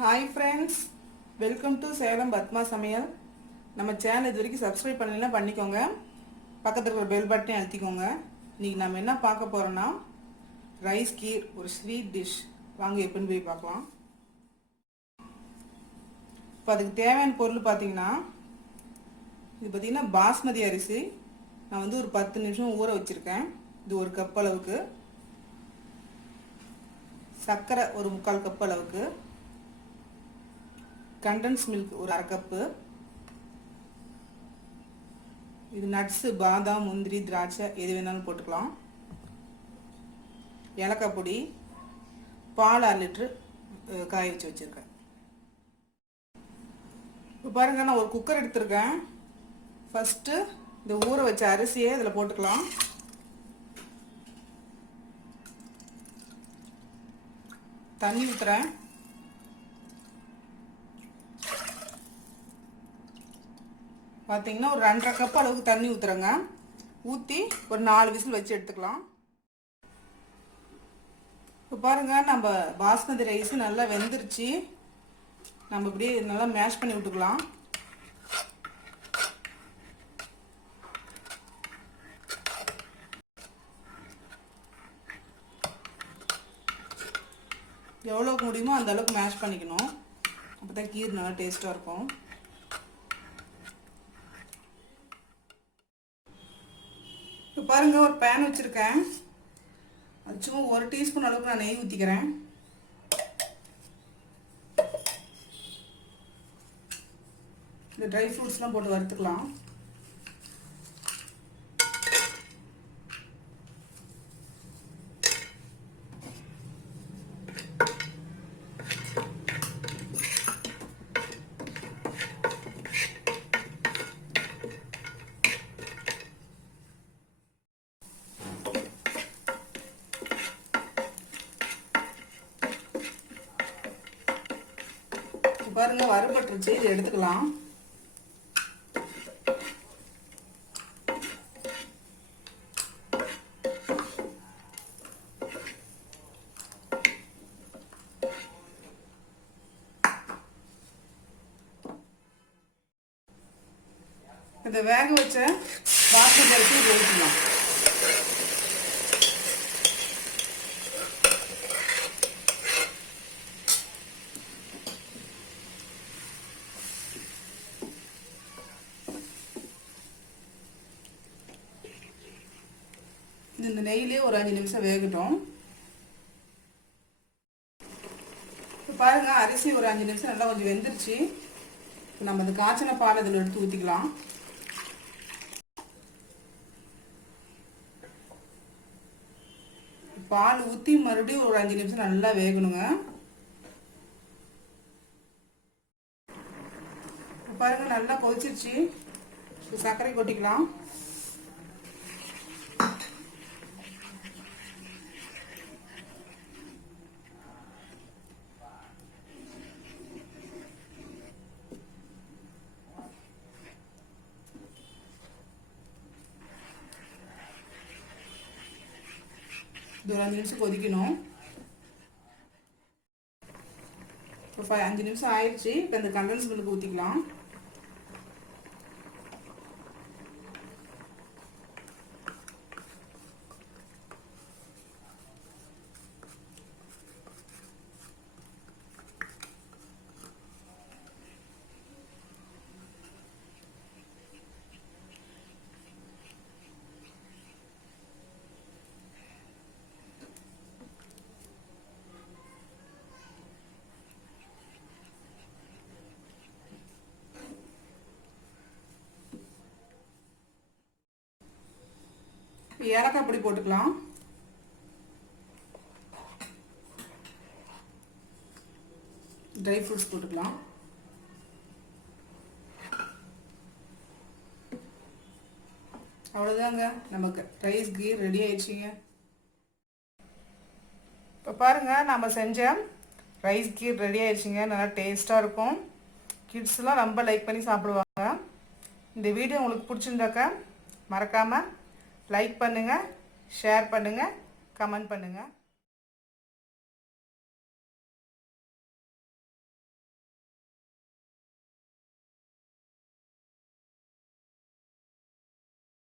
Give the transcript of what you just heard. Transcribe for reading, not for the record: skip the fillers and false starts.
Hi friends, welcome to Salem Padma சமையல். நம்ம channel இது வரைக்கும் சப்ஸ்கிரைப் பண்ணலைன்னா பண்ணிக்கோங்க. பக்கத்தில் இருக்கிற பெல் பட்டனையும் அழுத்திக்கோங்க. இன்றைக்கி நம்ம என்ன பார்க்க போகிறோன்னா ரைஸ் கீர், ஒரு ஸ்வீட் டிஷ். வாங்க எப்படின்னு போய் பார்க்கலாம். இப்போ அதுக்கு தேவையான பொருள் பார்த்தீங்கன்னா, இது பார்த்திங்கன்னா பாஸ்மதி அரிசி. நான் வந்து ஒரு 10 நிமிஷம் ஊற வச்சுருக்கேன். இது ஒரு கப் அளவுக்கு. சர்க்கரை ஒரு 3/4 கப் அளவுக்கு. கண்டன்ஸ் மில்க் ஒரு 1/2 கப்பு. இது நட்ஸு, பாதாம், முந்திரி, திராட்சை எது வேணாலும் போட்டுக்கலாம். ஏலக்காய் பொடி, பால் 1/2 லிட்ரு காய வச்சு வச்சுருக்கேன். இப்போ பாருங்கள், நான் ஒரு குக்கர் எடுத்துருக்கேன். ஃபஸ்ட்டு இந்த ஊற வச்ச அரிசியை இதில் போட்டுக்கலாம். தண்ணி ஊற்றுறேன். பார்த்தீங்கன்னா ஒரு 2.5 கப் அளவுக்கு தண்ணி ஊற்றுறேங்க. ஊற்றி ஒரு 4 விசில் வச்சு எடுத்துக்கலாம். இப்போ பாருங்கள், நம்ம பாஸ்மதி ரைஸ் நல்லா வெந்துருச்சு. நம்ம இப்படியே நல்லா மேஷ் பண்ணி விட்டுக்கலாம். எவ்வளோக்கு முடியுமோ அந்த அளவுக்கு மேஷ் பண்ணிக்கணும். அப்போ தான் கீர் நல்லா டேஸ்ட்டாக இருக்கும். இப்போ பாருங்கள், ஒரு பேன் வச்சுருக்கேன். அது சும்மா 1 டீஸ்பூன் அளவுக்கு நான் நெய் ஊற்றிக்கிறேன். இந்த ட்ரை ஃப்ரூட்ஸ்லாம் போட்டு வறுத்துக்கலாம். பாருங்க, வறுபட்டுருச்சு. இது எடுத்துக்கலாம். இதை வேக வச்ச பாஸ்மதி அரிசி ஊற்றிக்கலாம். இந்த நெய்யிலே ஒரு 5 நிமிஷம் வேகட்டும். இப்போ பாருங்க, அரிசி ஒரு 5 நிமிஷம் நல்லா கொஞ்சம் வெந்துருச்சு. இப்போ நம்ம இந்த காய்ச்சின பால் இதில் எடுத்து ஊற்றிக்கலாம். பால் ஊற்றி மறுபடியும் ஒரு 5 நிமிஷம் நல்லா வேகணுங்க. பாருங்க, நல்லா கொதிச்சிருச்சு. சர்க்கரை கொட்டிக்கலாம். ஒரு 5 நிமிஷம் கொதிக்கணும். இப்போ 5 நிமிஷம் ஆயிடுச்சு. இப்போ இந்த கண்டன்ஸ் மில்க் ஊற்றிக்கலாம். ஏலக்காய் பொடி போட்டுக்கலாம். ட்ரை ஃப்ரூட்ஸ் போட்டுக்கலாம். அவ்வளோதாங்க, நமக்கு ரைஸ் கீர் ரெடி ஆயிடுச்சுங்க. இப்போ பாருங்கள், நம்ம செஞ்ச ரைஸ் கீர் ரெடி ஆயிடுச்சுங்க. நல்லா டேஸ்ட்டாக இருக்கும். கிட்ஸ்லாம் ரொம்ப லைக் பண்ணி சாப்பிடுவாங்க. இந்த வீடியோ உங்களுக்கு பிடிச்சிருந்தாக்க மறக்காமல் லைக் பண்ணுங்கள், ஷேர் பண்ணுங்கள், கமெண்ட் பண்ணுங்கள்.